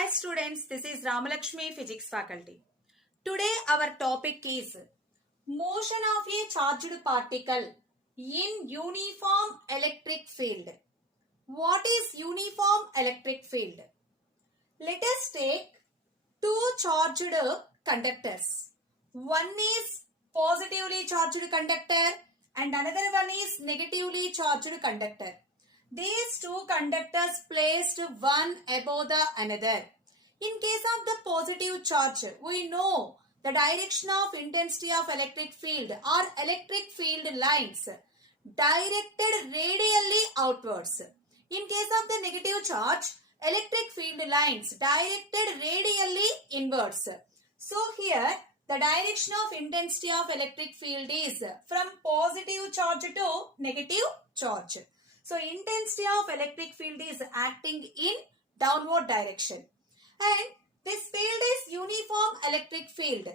Hi students, this is Ramalakshmi Physics faculty. Today our topic is motion of a charged particle in uniform electric field. What is uniform electric field? Let us take two charged conductors. One is positively charged conductor and another one is negatively charged conductor. These two conductors placed one above the another. In case of the positive charge, we know the direction of intensity of electric field or electric field lines directed radially outwards. In case of the negative charge, electric field lines directed radially inwards. So here the direction of intensity of electric field is from positive charge to negative charge. So intensity of electric field is acting in downward direction. And this field is uniform electric field.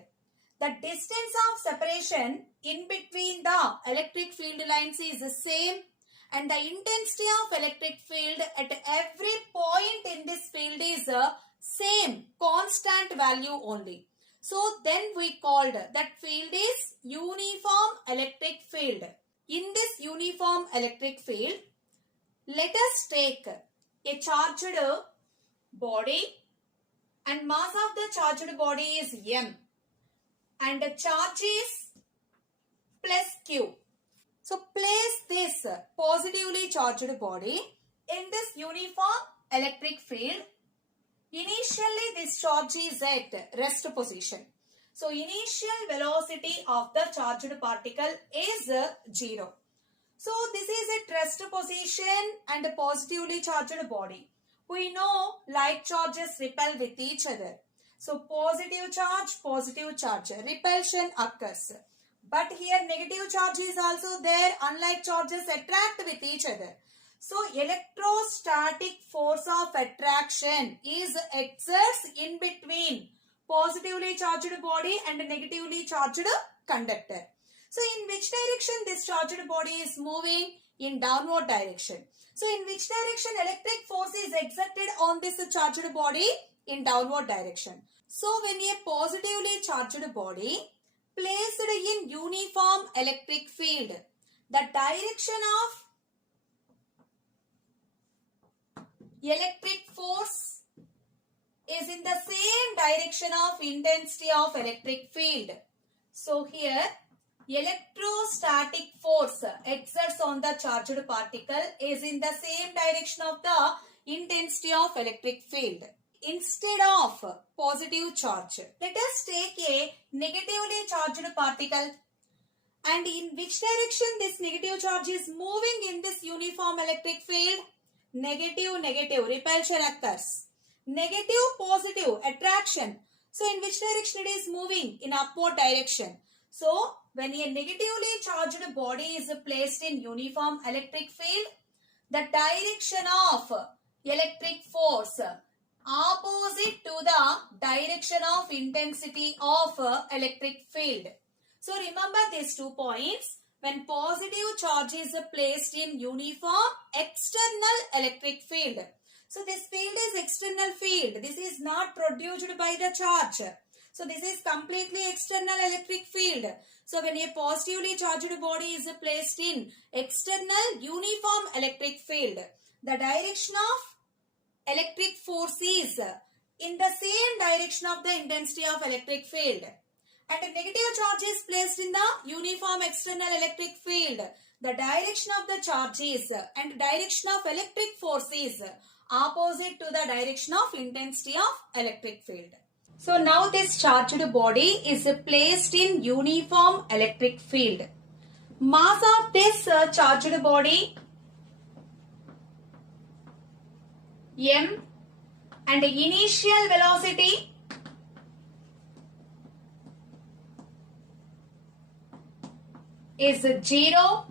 The distance of separation in between the electric field lines is the same and the intensity of electric field at every point in this field is the same constant value only. So then we called that field is uniform electric field. In this uniform electric field, let us take a charged body and mass of the charged body is m and the charge is plus q. So place this positively charged body in this uniform electric field. Initially this charge is at rest position. So initial velocity of the charged particle is 0. So this is at rest position and a positively charged body. We know like charges repel with each other. So positive charge, repulsion occurs. But here negative charge is also there. Unlike charges attract with each other. So electrostatic force of attraction is exerts in between positively charged body and negatively charged conductor. So in which direction this charged body is moving? In downward direction. So in which direction electric force is exerted on this charged body? In downward direction. So when a positively charged body placed in uniform electric field, the direction of electric force is in the same direction of intensity of electric field. So here electrostatic force exerts on the charged particle is in the same direction of the intensity of electric field. Instead of positive charge, let us take a negatively charged particle. And in which direction this negative charge is moving in this uniform electric field? Negative, repulsion occurs. Negative, positive, attraction. So in which direction it is moving? In upward direction. So when a negatively charged body is placed in uniform electric field, the direction of electric force opposite to the direction of intensity of electric field. So remember these 2 points. When positive charge is placed in uniform external electric field. So this field is external field. This is not produced by the charge. So this is completely external electric field. So when a positively charged body is placed in external uniform electric field, the direction of electric force is in the same direction of the intensity of electric field. And a negative charge is placed in the uniform external electric field. The direction of the charge is and direction of electric force is opposite to the direction of intensity of electric field. So now this charged body is placed in uniform electric field. Mass of this charged body m and initial velocity is 0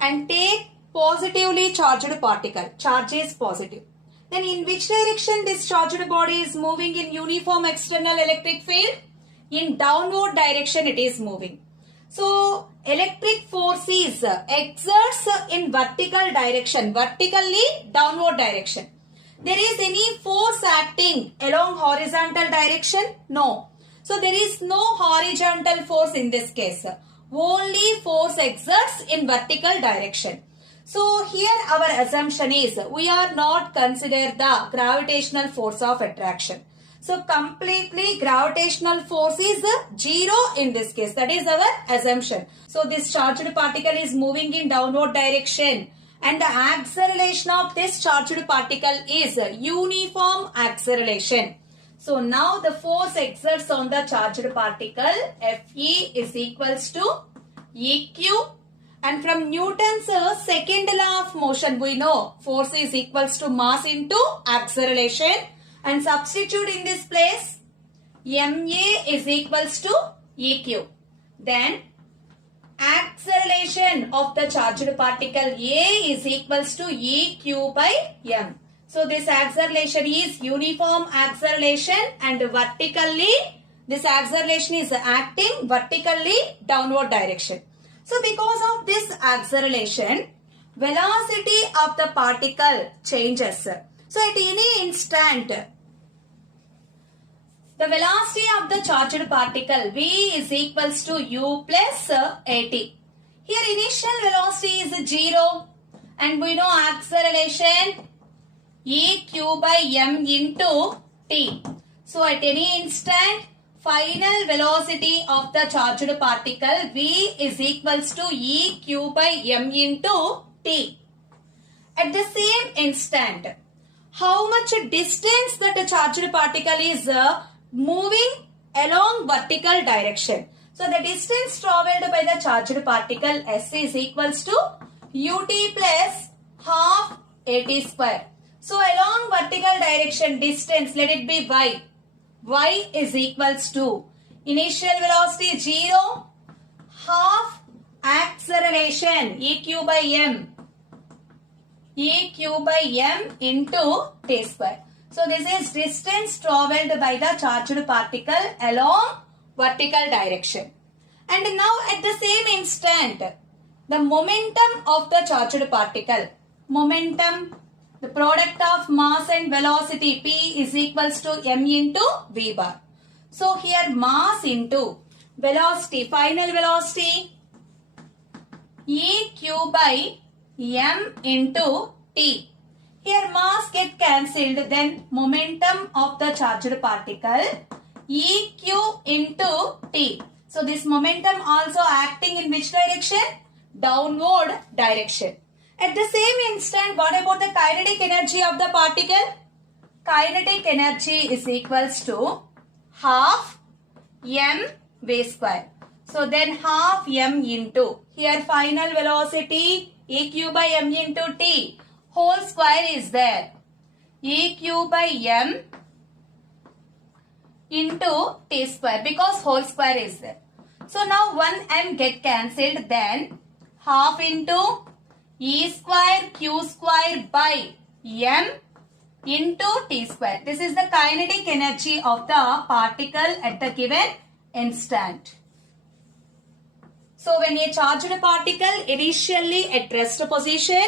and take positively charged particle. Charge is positive. Then in which direction this charged body is moving in uniform external electric field? In downward direction it is moving. So electric force is exerts in vertical direction, vertically downward direction. There is any force acting along horizontal direction? No. So there is no horizontal force in this case. Only force exerts in vertical direction. So here our assumption is we are not consider the gravitational force of attraction. So completely gravitational force is 0 in this case. That is our assumption. So this charged particle is moving in downward direction and the acceleration of this charged particle is uniform acceleration. So now the force exerts on the charged particle Fe is equals to Eq, and from Newton's second law of motion we know force is equals to mass into acceleration, and substitute in this place ma is equals to Eq. Then acceleration of the charged particle A is equals to Eq by m. So this acceleration is uniform acceleration and vertically this acceleration is acting vertically downward direction. So because of this acceleration, velocity of the particle changes. So at any instant, the velocity of the charged particle V is equals to U plus AT. Here initial velocity is 0 and we know acceleration Eq by m into t. So at any instant, final velocity of the charged particle V is equals to Eq by m into t. At the same instant, how much distance that a charged particle is moving along vertical direction. So the distance traveled by the charged particle S is equals to ut plus half at square. So along vertical direction distance, let it be y. Y is equals to initial velocity 0, half acceleration Eq by m. Eq by m into t square. So this is distance traveled by the charged particle along vertical direction. And now at the same instant, the momentum of the charged particle, momentum, the product of mass and velocity P is equals to m into v bar. So here mass into velocity, final velocity Eq by m into t. Here mass get cancelled, then momentum of the charged particle Eq into t. So this momentum also acting in which direction? Downward direction. At the same instant, what about the kinetic energy of the particle? Kinetic energy is equals to half m v square. So then half m into, here final velocity Eq by m into t, whole square is there. Eq by m into t square because whole square is there. So now 1 m get cancelled, then half into E square Q square by m into t square. This is the kinetic energy of the particle at the given instant. So when a charged particle initially at rest position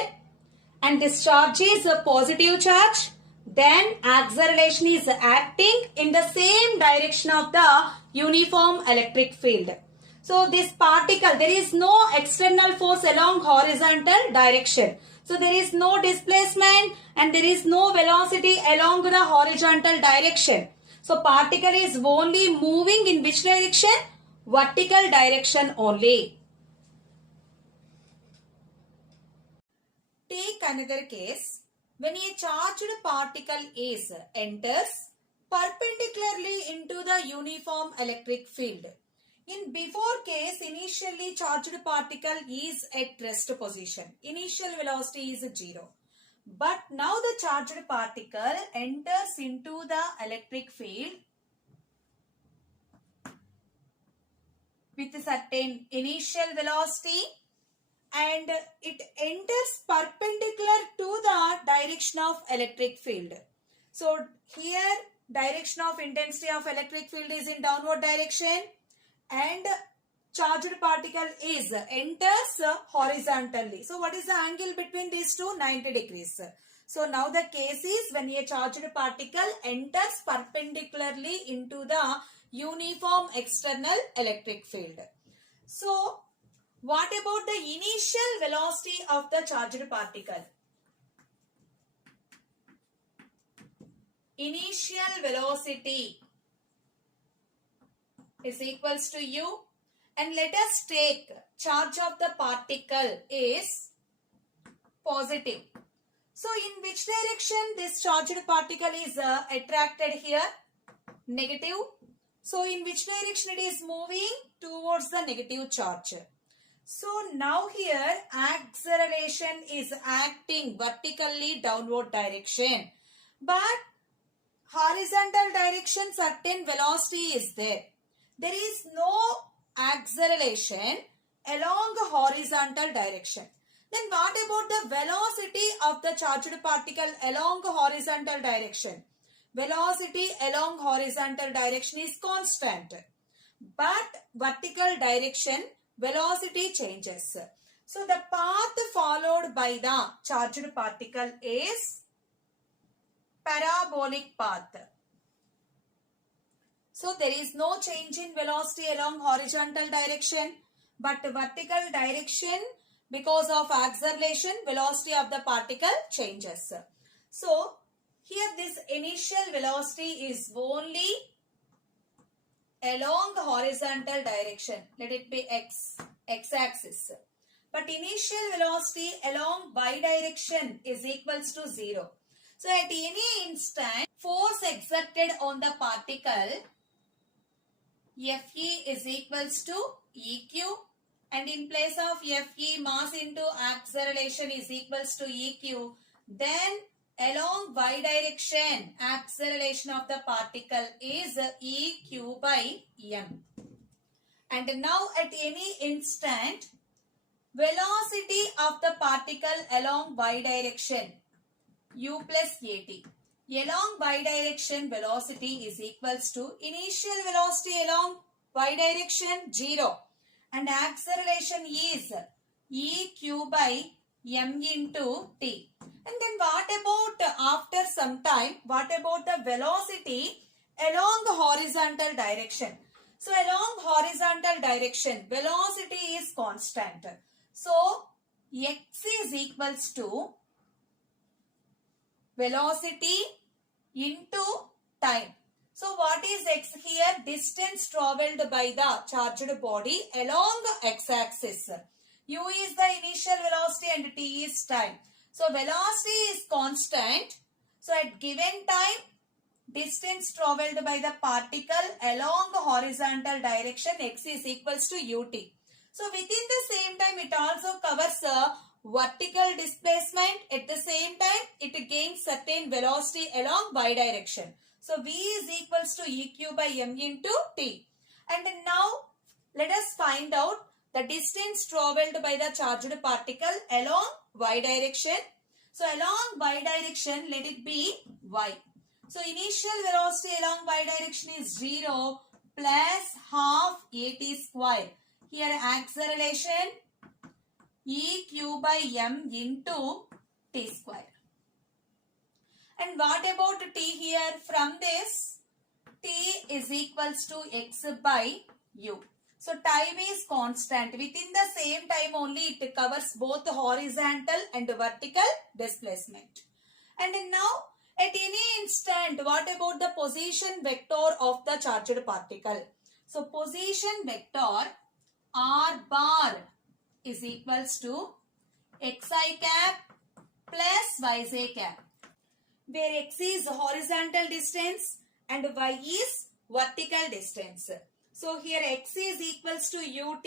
and this charge is a positive charge, then acceleration is acting in the same direction of the uniform electric field. So this particle, there is no external force along horizontal direction. So there is no displacement and there is no velocity along the horizontal direction. So particle is only moving in which direction? Vertical direction only. Take another case. When a charged particle is enters perpendicularly into the uniform electric field. In before case, initially charged particle is at rest position. Initial velocity is 0. But now the charged particle enters into the electric field with a certain initial velocity and it enters perpendicular to the direction of electric field. So here direction of intensity of electric field is in downward direction and charged particle enters horizontally. So what is the angle between these two? 90 degrees. So now the case is when a charged particle enters perpendicularly into the uniform external electric field. So what about the initial velocity of the charged particle? Initial velocity is equals to u, and let us take charge of the particle is positive. So in which direction this charged particle is attracted here? Negative. So in which direction it is moving? Towards the negative charge. So now here acceleration is acting vertically downward direction, but horizontal direction certain velocity is there. There is no acceleration along horizontal direction. Then what about the velocity of the charged particle along horizontal direction? Velocity along horizontal direction is constant, but vertical direction velocity changes. So the path followed by the charged particle is parabolic path. So there is no change in velocity along horizontal direction, but vertical direction, because of acceleration, velocity of the particle changes. So here this initial velocity is only along horizontal direction. Let it be x-axis. But initial velocity along y direction is equals to 0. So at any instant, force exerted on the particle Fe is equals to Eq, and in place of Fe, mass into acceleration is equals to Eq. Then along y direction, acceleration of the particle is Eq by m. And now at any instant, velocity of the particle along y direction, u plus at. Along y direction velocity is equals to initial velocity along y direction 0, and acceleration is Eq by m into t. And then what about after some time, what about the velocity along horizontal direction? So along horizontal direction velocity is constant. So x is equals to velocity into time. So what is x here? Distance travelled by the charged body along x-axis. U is the initial velocity and t is time. So velocity is constant. So at given time, distance travelled by the particle along horizontal direction x is equals to ut. So within the same time, it also covers vertical displacement. At the same time, it gains certain velocity along y direction. So v is equals to Eq by m into t. And now let us find out the distance travelled by the charged particle along y direction. So along y direction, let it be y. So initial velocity along y direction is 0 plus half at square. Here acceleration Eq by m into t square. And what about t here? From this, t is equals to x by u. So time is constant. Within the same time only it covers both horizontal and vertical displacement. And now at any instant, what about the position vector of the charged particle? So position vector r bar is equals to xi cap plus yj cap, where x is horizontal distance and y is vertical distance. So here x is equals to ut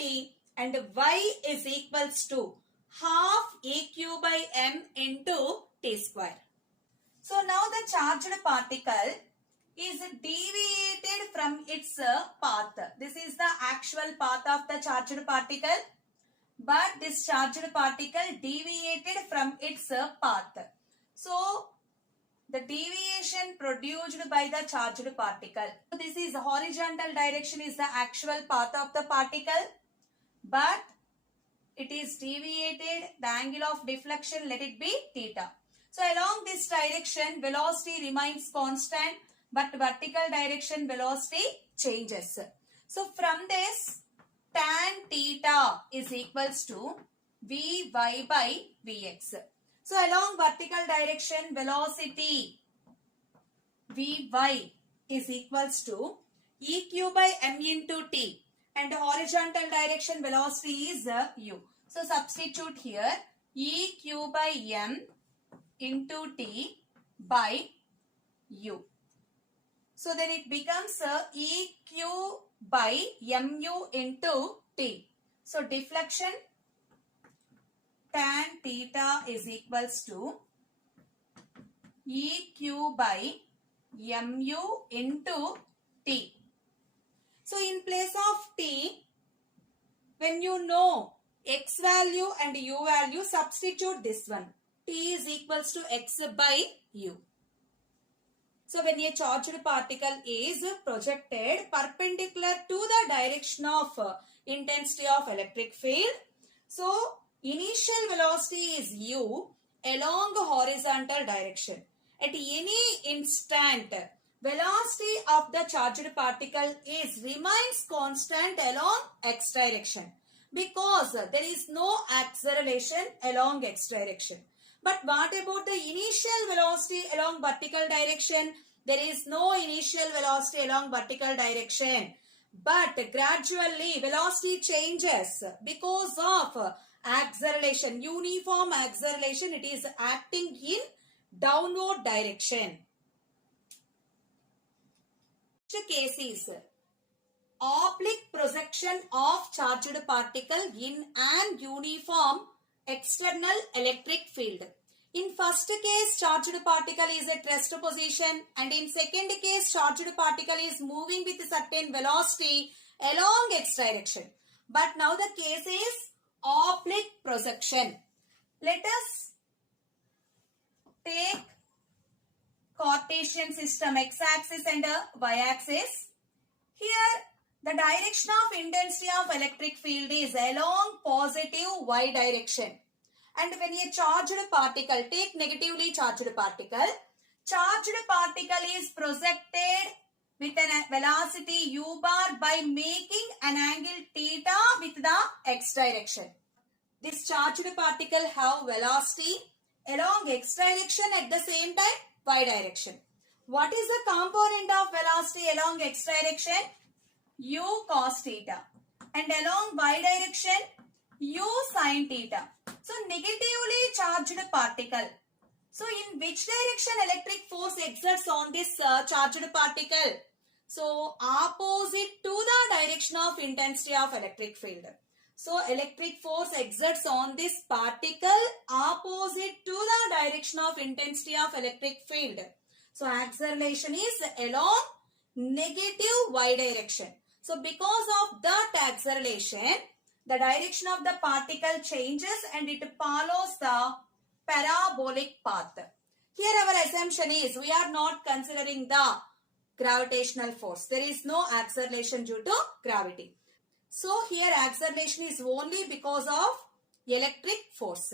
and y is equals to half Eq by m into t square. So now the charged particle is deviated from its path. This is the actual path of the charged particle, but this charged particle deviated from its path. So the deviation produced by the charged particle. So this is horizontal direction is the actual path of the particle, but it is deviated. The angle of deflection, let it be theta. So along this direction, velocity remains constant, but vertical direction velocity changes. So from this, tan theta is equals to Vy by Vx. So along vertical direction, velocity Vy is equals to Eq by m into t, and horizontal direction velocity is u. So substitute here Eq by m into t by u. So then it becomes Eq by mu into t. So deflection tan theta is equals to Eq by mu into t. So in place of t, when you know x value and u value, substitute this one. T is equals to x by u. So when a charged particle is projected perpendicular to the direction of intensity of electric field, so initial velocity is u along horizontal direction. At any instant, velocity of the charged particle remains constant along x direction because there is no acceleration along x direction. But what about the initial velocity along vertical direction? There is no initial velocity along vertical direction. But gradually velocity changes because of acceleration, uniform acceleration. It is acting in downward direction. Next case is oblique projection of charged particle in an uniform external electric field. In first case, charged particle is at rest position, and in second case, charged particle is moving with a certain velocity along x direction. But now the case is oblique projection. Let us take Cartesian system, x-axis and y-axis. Here, the direction of intensity of electric field is along positive y direction. And when a charged particle, take negatively charged particle is projected with a velocity u bar by making an angle theta with the x direction. This charged particle have velocity along x direction, at the same time y direction. What is the component of velocity along x direction? U cos theta, and along y direction u sin theta. So negatively charged particle. So in which direction electric force exerts on this charged particle? So opposite to the direction of intensity of electric field. So electric force exerts on this particle opposite to the direction of intensity of electric field. So acceleration is along negative y direction. So because of that acceleration, the direction of the particle changes and it follows the parabolic path. Here our assumption is we are not considering the gravitational force. There is no acceleration due to gravity. So here acceleration is only because of electric force.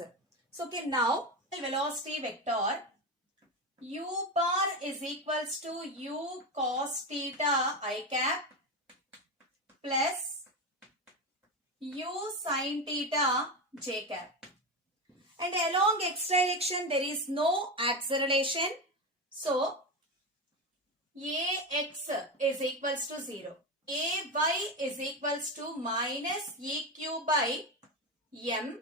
So okay, now velocity vector u bar is equals to u cos theta I cap plus u sin theta j cap. And along x direction there is no acceleration. So ax is equals to 0. Ay is equals to minus eq by m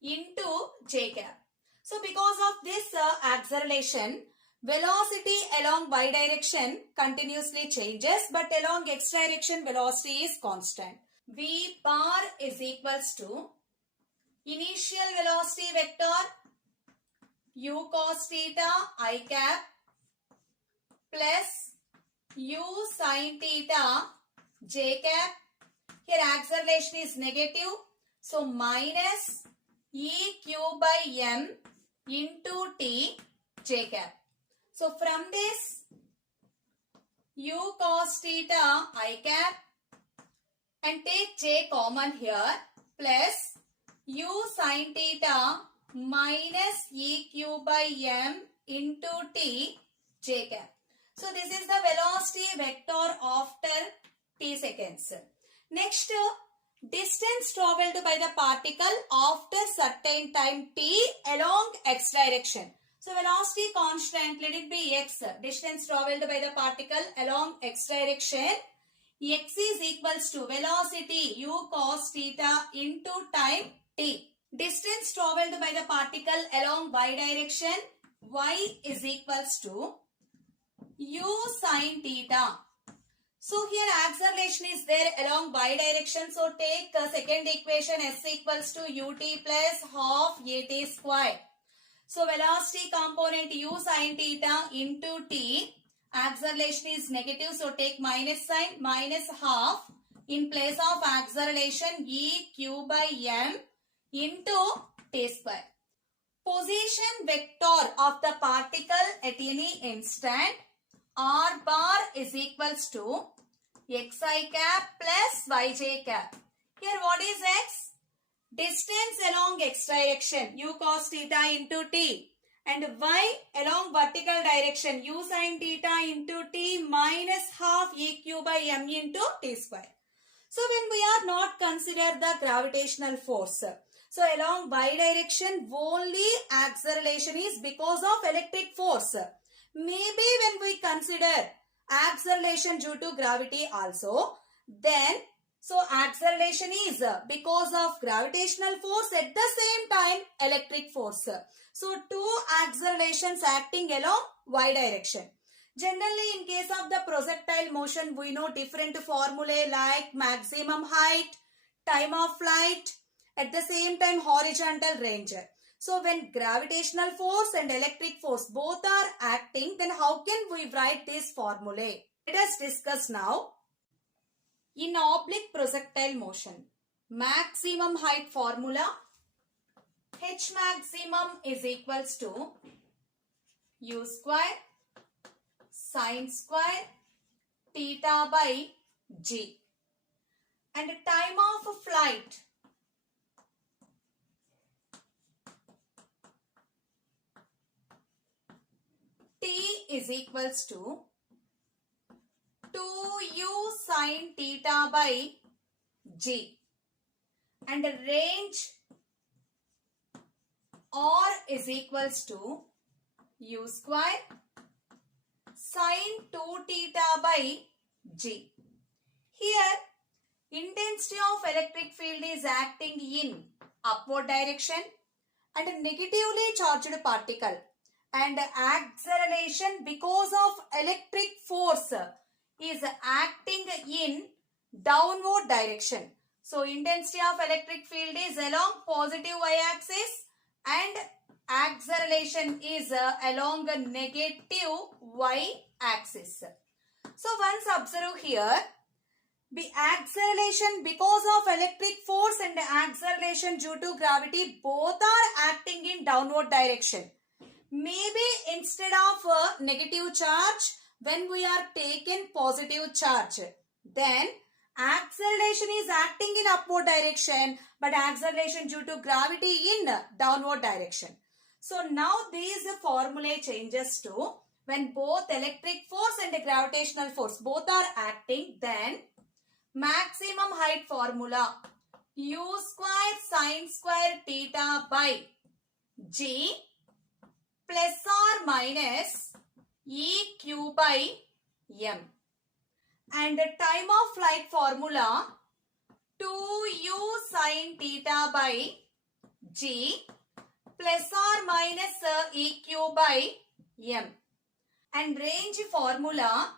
into j cap. So because of this acceleration, velocity along y direction continuously changes, but along x direction velocity is constant. V bar is equals to initial velocity vector u cos theta I cap plus u sin theta j cap. Here acceleration is negative, so minus eq by m into t j cap. So from this u cos theta I cap and take j common here plus u sin theta minus EQ by M into T J cap. So this is the velocity vector after T seconds. Next, distance traveled by the particle after certain time T along X direction. So velocity constant, let it be X. Distance traveled by the particle along X direction. X is equals to velocity U cos theta into time T. Distance traveled by the particle along Y direction. Y is equals to U sin theta. So here acceleration is there along Y direction. So take second equation, S equals to ut plus half at square. So velocity component U sin theta into T. Acceleration is negative. So take minus sign, minus half. In place of acceleration, EQ by M into T square. Position vector of the particle at any instant, R bar is equals to xi cap plus yj cap. Here what is x? Distance along x direction, u cos theta into t, and y along vertical direction, u sin theta into t minus half eq by m into t square. So when we are not consider the gravitational force, so along y direction only acceleration is because of electric force. Maybe when we consider acceleration due to gravity also, then so acceleration is because of gravitational force, at the same time electric force. So two accelerations acting along y direction. Generally in case of the projectile motion, we know different formulae like maximum height, time of flight, at the same time horizontal range. So when gravitational force and electric force both are acting, then how can we write this formulae? Let us discuss now. In oblique projectile motion, maximum height formula, H maximum is equals to U square sin square theta by G. And time of flight, T is equals to 2u sin theta by G. And range R is equals to U square sin 2 theta by G. Here, intensity of electric field is acting in upward direction and negatively charged particle, and acceleration because of electric force is acting in downward direction. So intensity of electric field is along positive y-axis and acceleration is along a negative y-axis. So once observe here, the acceleration because of electric force and acceleration due to gravity both are acting in downward direction. Maybe instead of a negative charge, when we are taken positive charge, then acceleration is acting in upward direction, but acceleration due to gravity in downward direction. So now these formula changes to when both electric force and gravitational force both are acting, then maximum height formula U square sin square theta by G plus or minus EQ by M. And time of flight formula 2u sin theta by G plus or minus EQ by M. And range formula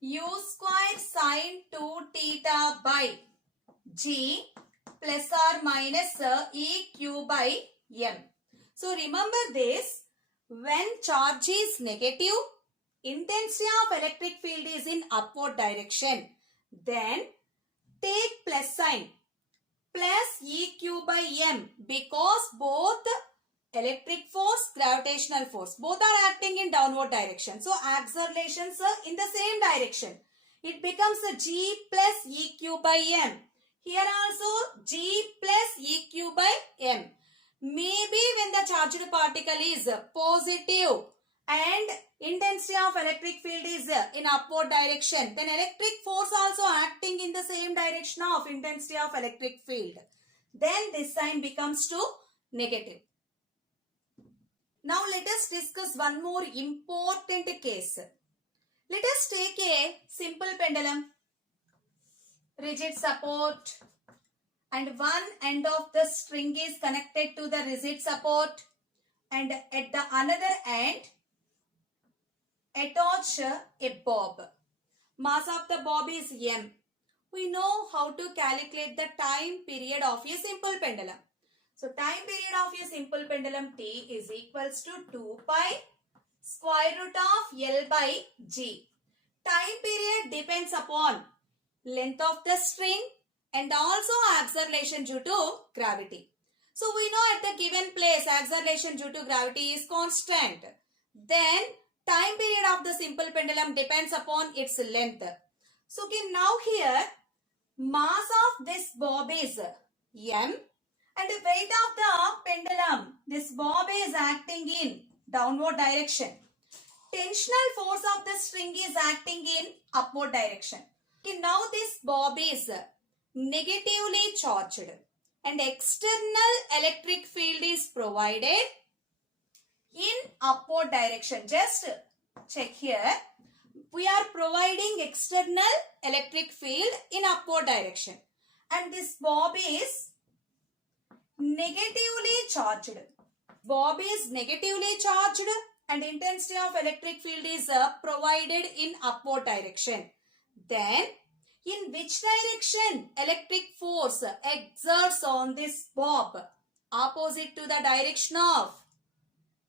U square sin 2 theta by G plus or minus EQ by M. So remember this, when charge is negative, intensity of electric field is in upward direction, then take plus sign plus EQ by M, because both electric force, gravitational force both are acting in downward direction. So accelerations are in the same direction. It becomes a G plus EQ by M. Here also G plus EQ by M. Maybe when the charged particle is positive and intensity of electric field is in upward direction, then electric force also acting in the same direction of intensity of electric field. Then this sign becomes to negative. Now let us discuss one more important case. Let us take a simple pendulum, rigid support, and one end of the string is connected to the rigid support, and at the another end attach a bob. Mass of the bob is m. We know how to calculate the time period of a simple pendulum. So time period of a simple pendulum T is equals to 2 pi square root of L by G. Time period depends upon length of the string and also acceleration due to gravity. So we know at the given place acceleration due to gravity is constant. Then time period of the simple pendulum depends upon its length. So okay, now here mass of this bob is m and the weight of the pendulum, this bob is acting in downward direction. Tensional force of the string is acting in upward direction. Okay, now this bob is negatively charged and external electric field is provided in upward direction. Just check here. We are providing external electric field in upward direction and this bob is negatively charged. Bob is negatively charged and intensity of electric field is provided in upward direction. Then in which direction electric force exerts on this bob? Opposite to the direction of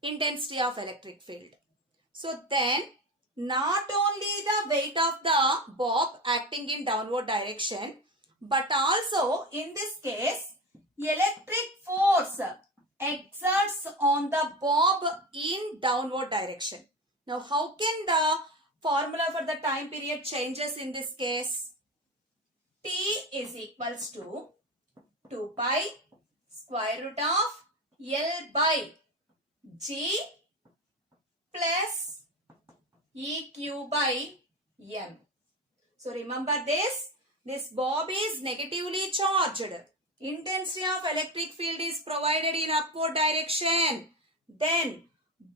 intensity of electric field. So then not only the weight of the bob acting in downward direction, but also in this case electric force exerts on the bob in downward direction. Now how can the formula for the time period changes in this case? T is equals to 2 pi square root of L by G plus EQ by M. So remember this bob is negatively charged. Intensity of electric field is provided in upward direction. Then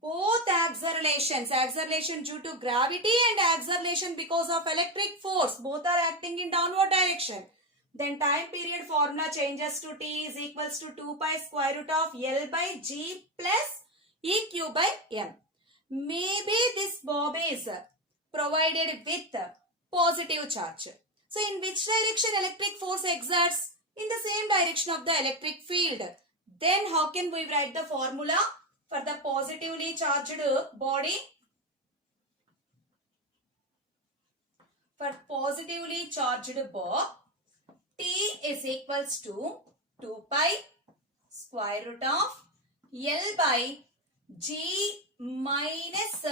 both accelerations, acceleration due to gravity and acceleration because of electric force, both are acting in downward direction. Then time period formula changes to T is equals to 2 pi square root of L by G plus EQ by M. Maybe this bob is provided with positive charge. So in which direction electric force exerts? In the same direction of the electric field. Then how can we write the formula for the positively charged body? For positively charged bob, T is equals to 2 pi square root of L by G minus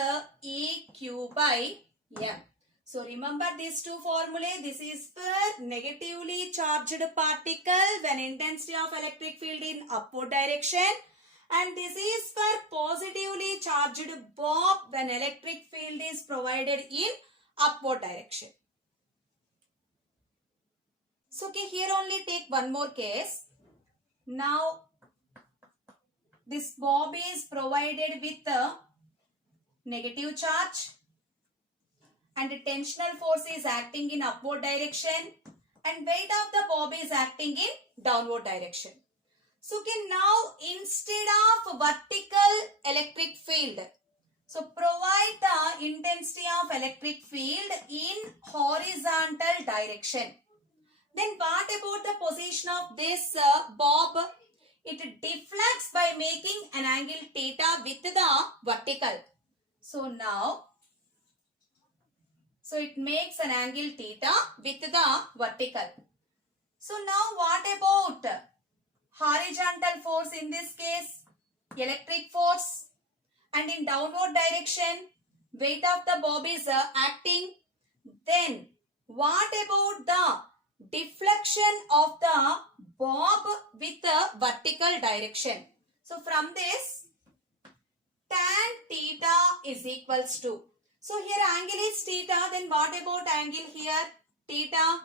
EQ by M. So remember these two formulae. This is for negatively charged particle when intensity of electric field in upward direction, and this is for positively charged bob when electric field is provided in upward direction. So okay, here only take one more case. Now this bob is provided with a negative charge and the tensional force is acting in upward direction and weight of the bob is acting in downward direction. So okay, now instead of vertical electric field, so provide the intensity of electric field in horizontal direction. Then what about the position of this bob? It deflects by making an angle theta with the vertical. So now, so it makes an angle theta with the vertical. So now what about horizontal force in this case? Electric force. And in downward direction, weight of the bob is acting. Then what about the deflection of the bob with the vertical direction? So from this, tan theta is equals to, so here angle is theta, then what about angle here? Theta,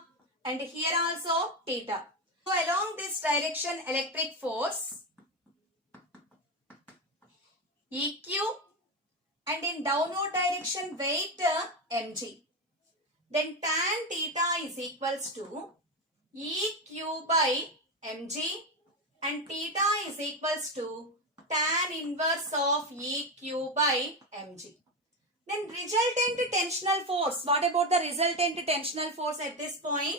and here also theta. So along this direction, electric force EQ, and in downward direction weight mg. Then tan theta is equals to EQ by mg, and theta is equals to tan inverse of EQ by mg. Then resultant tensional force. What about the resultant tensional force at this point?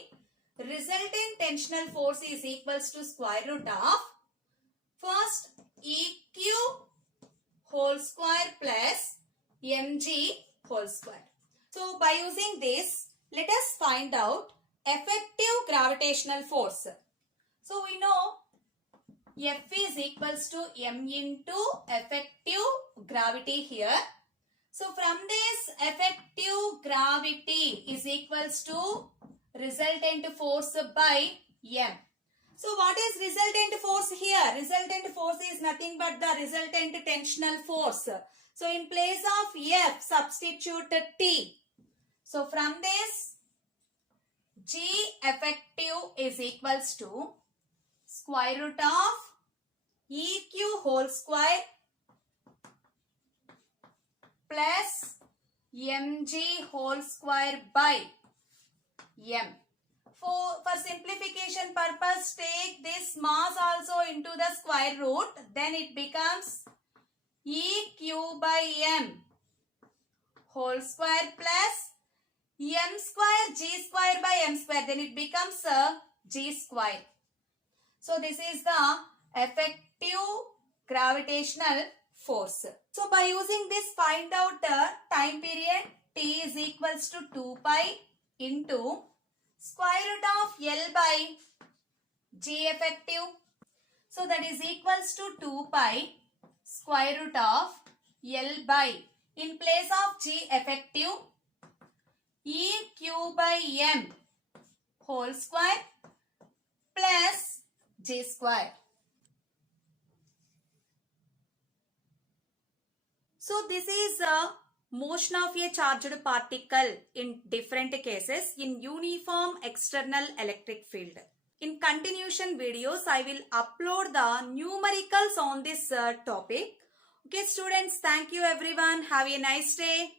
Resultant tensional force is equals to square root of first EQ whole square plus mg whole square. So by using this, let us find out effective gravitational force. So we know F is equals to m into effective gravity here. So from this, effective gravity is equals to resultant force by m. So what is resultant force here? Resultant force is nothing but the resultant tensional force. So in place of F, substitute T. So from this, G effective is equals to square root of EQ whole square plus mg whole square by m. For simplification purpose, take this mass also into the square root. Then it becomes EQ by m whole square plus m square g square by m square. Then it becomes g square. So this is the effective gravitational force. So by using this, find out the time period. T is equals to 2 pi into square root of L by G effective. So that is equals to 2 pi square root of L by, in place of G effective, EQ by M whole square plus G square. So this is a motion of a charged particle in different cases in uniform external electric field. In continuation videos, I will upload the numericals on this topic. Okay students, thank you everyone. Have a nice day.